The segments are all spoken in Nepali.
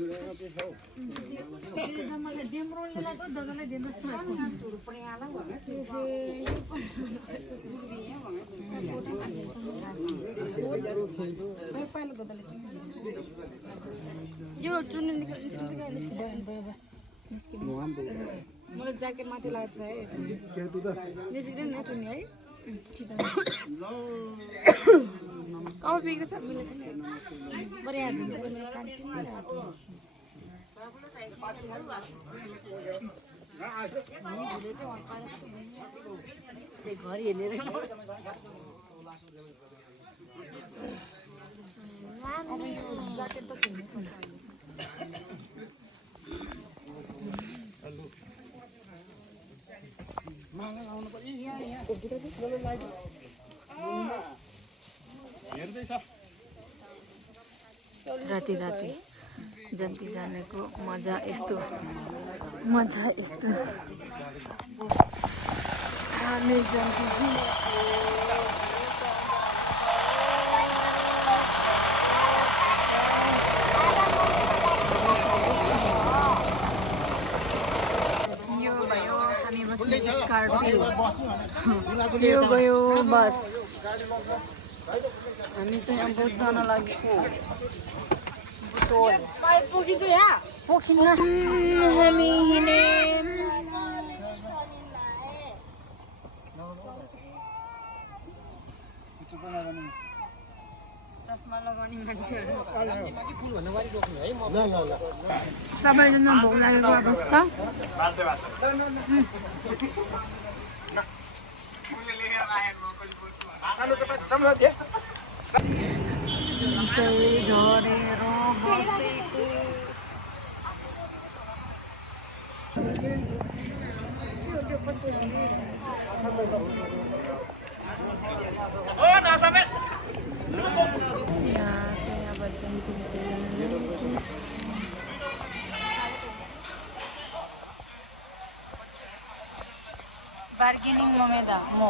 यो चुन्ने निस्किन्छ मलाई ज्याकेट माथि लाग्छ है निस्किँदैन न चुन्ने है कफीको छ मिलेछ नि बरु यहाँ झुम्दै पनि घर हेलेर ज्याकेट त राति राति जन्ती जानेको मजा यस्तो हामी जन्ती यो गयो बस हामी चाहिँ अब जान लागेको पोखिन्छ यहाँ पोखिन्न हामी हिँडे चस्मा लगाउने मान्छेहरू सबैजना भोक लागेको अवस्था झरेर बसेको यहाँ चाहिँ अब बार्गेनिङ ममेदा म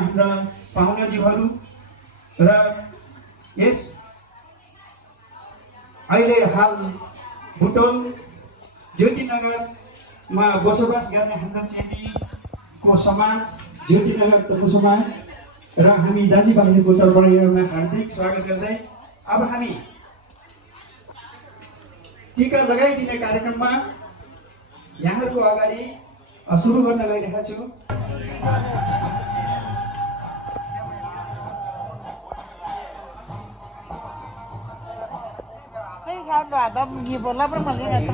हाम्रा पाहुनाज्यूहरू र यस अहिले हाल बुटोल ज्योतिनगरमा बसोबास गर्ने हाम्रा चेलीको समाज ज्योतिनगर तपु समाज र हामी दाजुभाइहरूको तर्फबाट यहाँमा हार्दिक स्वागत गर्दै अब हामी टीका लगाइदिने कार्यक्रममा यहाँहरूको अगाडि सुरु गर्न गइरहेको छु। ada gibola berbagai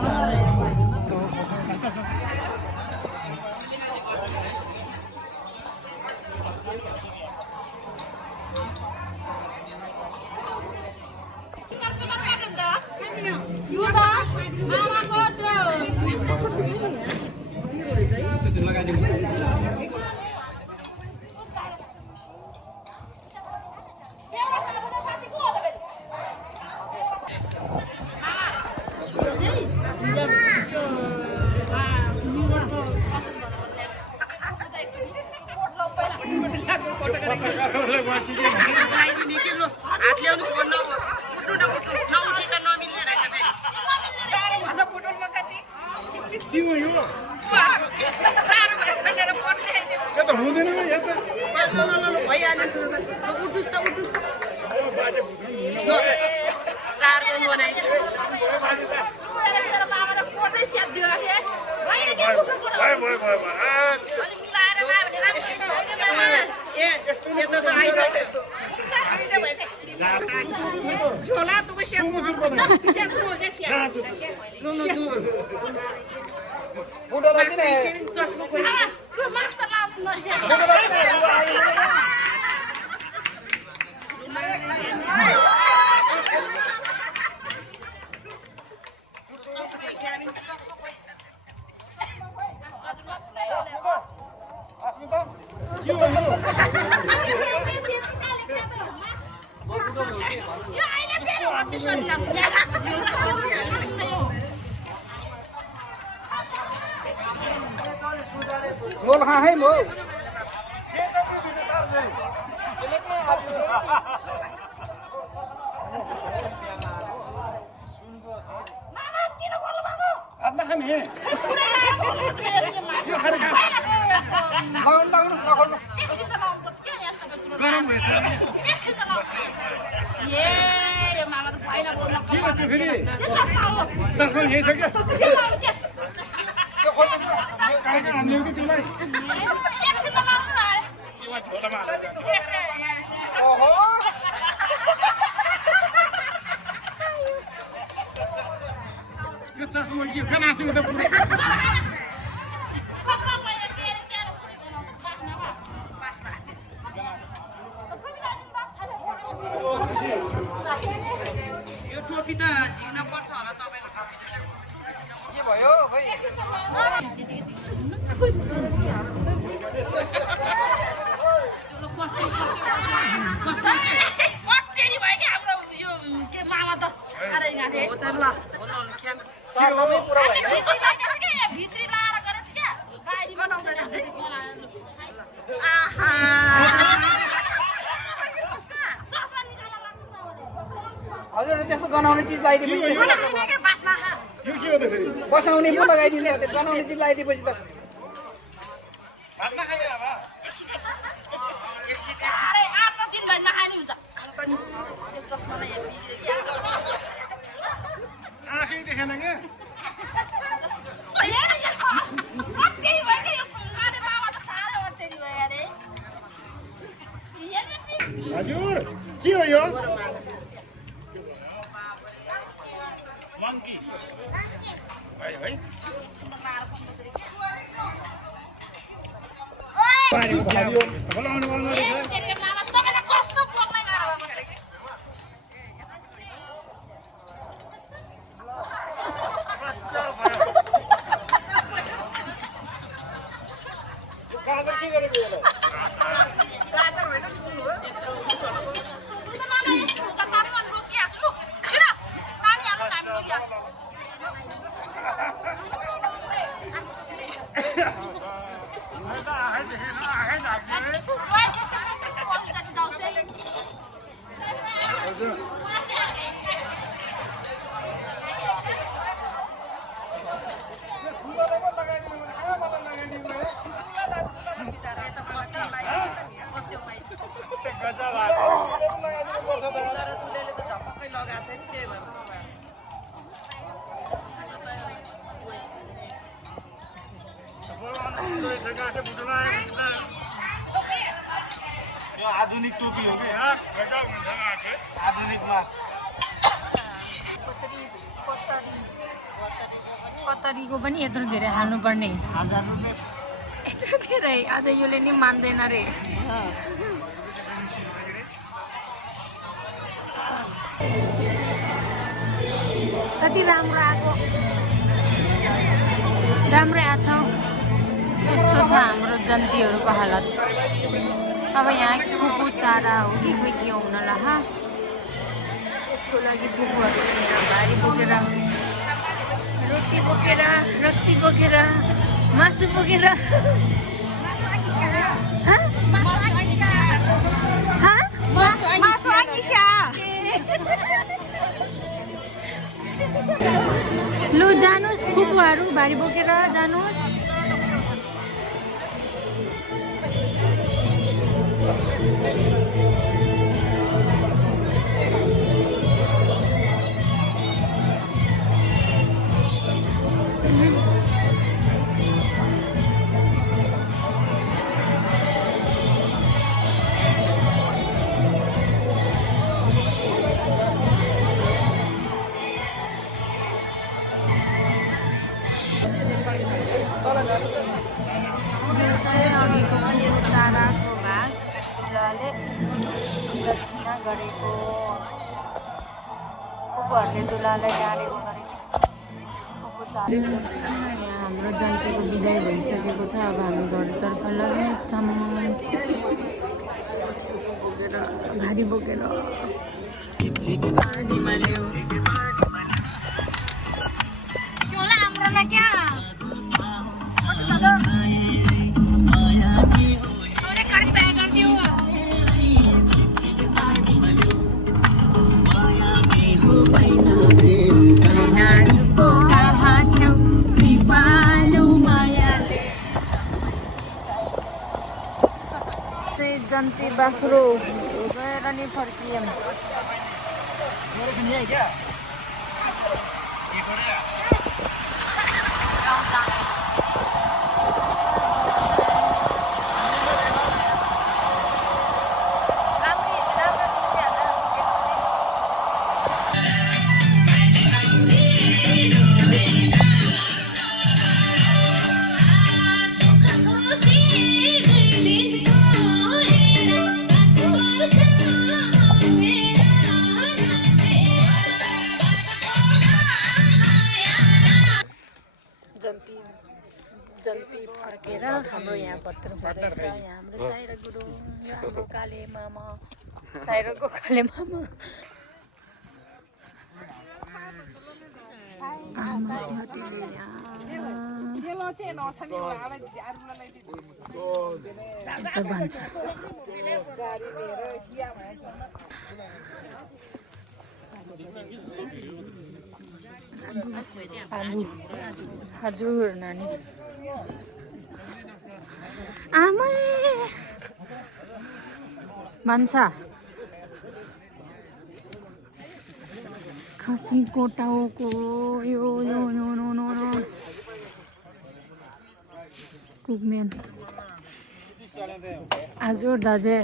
के हो यो यो त हुँदैन नि यो त Ngol ha hai mo. अब हामी यो खरे खा गरम भएछ के हो त्यो फेरि चस्मा यही छ क्या कहाँ हान्ने हो कि त्यसलाई झोलामा Oho. यो चस्मा के हो नाच्नु त यो टोपी त झिक्न पर्छ होला तपाईको के भयो खै हजुर त्यस्तो गनाउने चिज लगाइदिएपछि यो के हो त फेरि बसाउने पो लगाइदिनु त्यो गनाउने चिज लगाइदिएपछि त भात नखाने अब आँखै देखेन क्या हजुर के हो यो मङ्की भयो है बोलाउनु बोल्नु रहेछ गाजर के गरेको यसलाई आधुनिक टोपी हो कि आधुनिक मास्क कतरीको पनि यत्रो धेरै हाल्नुपर्ने 1000 रुपैयाँ यत्रो धेरै आज योले नि मान्दैन रे कति राम्रो आएको राम्रो आछ यस्तो छ हाम्रो जन्तीहरूको हालत अब यहाँ कुकुर चारा हो कि के हुनला हा यसको लागि कुकुरहरू गाडी बोकेर रोटी बोकेर रक्सी बोकेर मासु बोकेर लु जानुहोस् फुपूहरू भारी बोकेर जानुहोस्। ताराको भाग दुलाले दक्षिणा गरेको फुपूहरूले दुलालाई गाडेको गरेको यहाँ हाम्रो जन्तीको बिदाई भइसकेको छ। अब हामी घरतर्फ लाग्नेछौँ बोकेर भारी बोकेर हाम्रो ना क्या जन्ती बाख्रो गएर नि फर्कियौँ। जन्ती फर्केर हाम्रो यहाँ पत्र हुँदैछ। यहाँ हाम्रो साइरा गुरुङ हाम्रो काले मामा साइराको काले मामा भन्छ हजुर नानी आमै भन्छ खसीको टाउको यो यो यो नो नो नो कुकमेन हजुर दाजे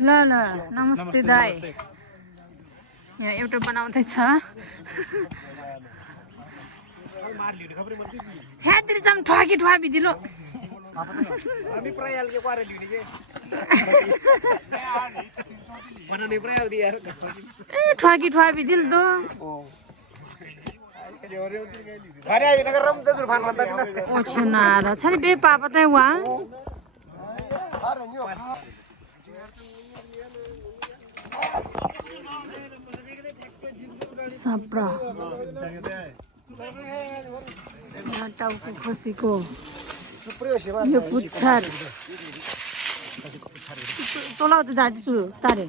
ल ल नमस्ते दाई यहाँ एउटा बनाउँदैछ ह्यातिर चाहिँ ठकी ठुवाबी दिलो ए ठकी ठुवाबी दिल दो ओछनार छ नि बे पापा चाहिँ वा साप्रा यहाँ टाउको खसीको यो पुच्छर तोलाउ त दाजु तारे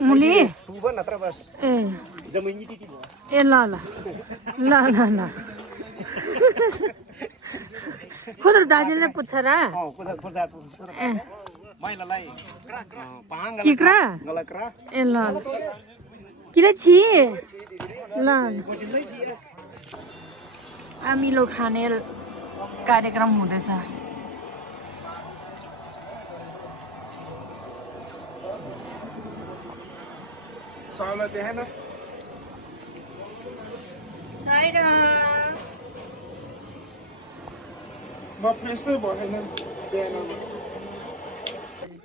मुली ए ए ल ल ल ल ल खुद दाजुले पुच्छर ए किक्रा ए ल किन छि ल आमिलो खाने कार्यक्रम हुँदैछ साउला देखेन साइरा म फ्रेसै भएन बिहान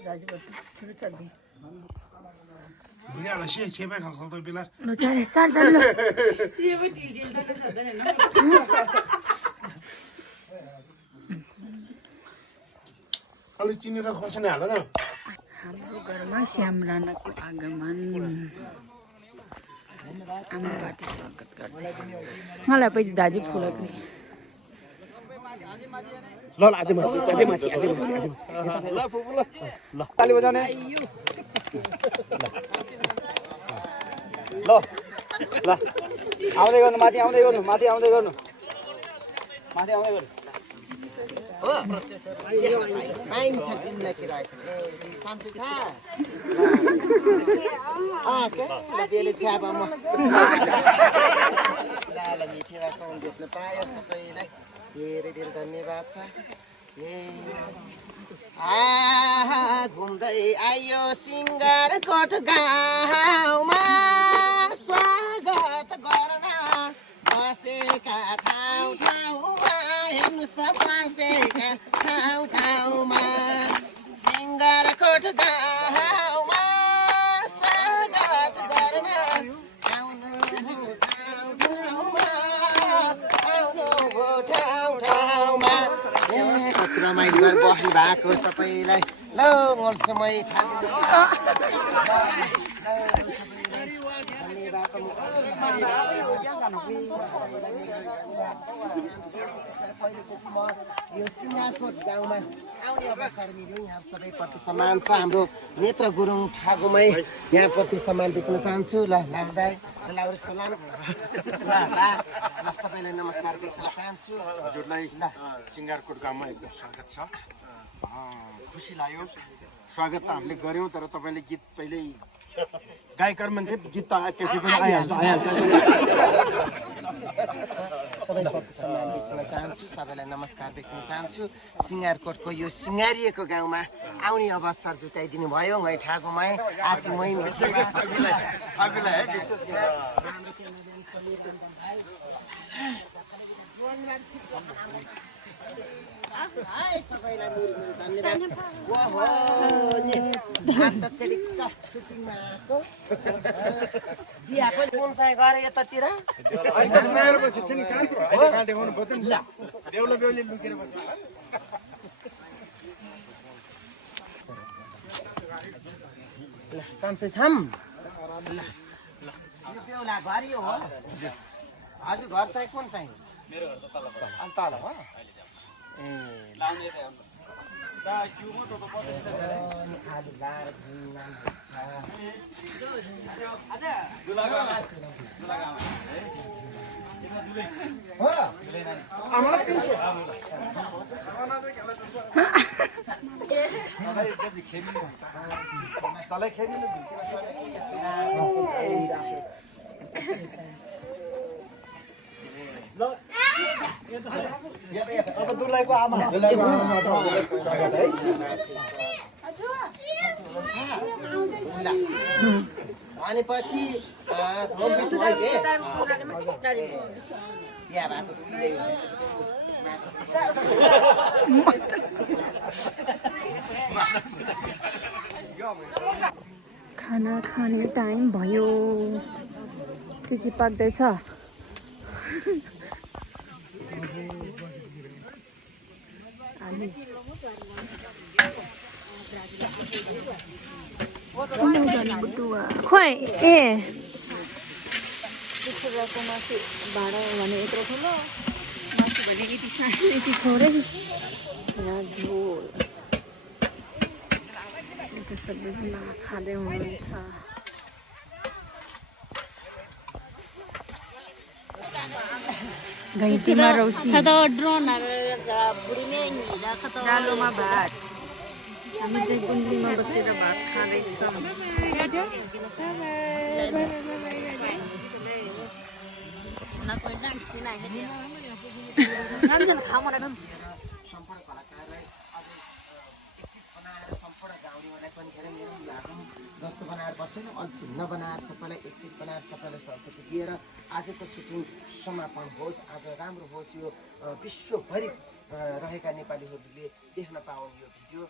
दाजु सुरु चल्दै बुझाला छेपे खालको त बेला ल चार चार चार ल अलि चिनी र खोर्सानी हाल न हाम्रो घरमा श्याम राणाको आगमन आमाबाट स्वागत गर्दै मलाई पनि दाजु फुलक्री ल अझै माथि ल फुपु ल ताली बजाउने ल ल आउँदै गर्नु माथि आउँदै गर्नु माथि आउँदै गर्नु माथि आउँदै गर्नु हो पाइन्छ जिन्दगी रहेछ ए सन्चै छ के बेले छ्यापमा ल मिठेवा साउन्ड भेट्न पायो सबैलाई धेरै धेरै धन्यवाद छ घुम्दै आयो सिङ्गारकोट गाउँमा स्वागत गर्न बसेका ठाउँ ठाउँमा हेर्नुहोस् त बसेका ठाउँ ठाउँमा सिङ्गारकोट गाउँमा स्वागत गर्न आउनु ठाउँ ठाउँमा आउनु ठाउँ ठाउँमा कति रमाइलो गरेर बस्नु भएको सबैलाई ल समय यो सिङ्गारकोट गाउँमा आउने अवसर मिल्यो यहाँ सबैप्रति सम्मान छ हाम्रो नेत्र गुरुङ ठाकुमै यहाँ प्रति सम्मान देख्न चाहन्छु ल लाउँदै लाउरे सलाम ल सबैलाई नमस्कार देख्न चाहन्छु हजुरलाई सिङ्गारकोट गाउँमा एकदम स्वागत छ खुसी लाग्यो स्वागत त हामीले गऱ्यौँ तर तपाईँले गीत पहिल्यै गायकर मान्छे गीत त त्यसै पनि आइहाल्छ सबैप्रति सम्मान देख्न चाहन्छु सबैलाई नमस्कार देख्न चाहन्छु सिङ्गारकोटको यो सिँगारिएको गाउँमा आउने अवसर जुटाइदिनु भयो मै ठाकुमै आज मै सबैलाई मेरो धन्यवाद ओहो सुटिङमा आएको बिहाको कुन चाहिँ गरे यतातिर सन्चै छम यो बेहुला घर यो हो हजुर घर चाहिँ कुन चाहिँ मेरो घर चाहिँ तल हो अब दुलाईको आमा भनेपछि बिहा भएको खाना खाने टाइम भयो के पाक्दैछ खोइ ए कुखुराको मासु भाडा भने यत्रो ठुलो मासु भने यति थोरै झोल त्यो सबैजना खाँदै हुनुहुन्छ घैँटीमा रौसी डालोमा भात हामी चाहिँ गुन्द्रीमा बसेर भात खाँदैछौँ जस्तो बनाएर बसेन अल्छी नबनाएर सबैलाई एक बनाएर सबैलाई सरस्वती दिएर आजको सुटिङ समापन होस् आज राम्रो होस् यो विश्वभरि रहेका नेपालीहरूले देख्न पाउने यो भिडियो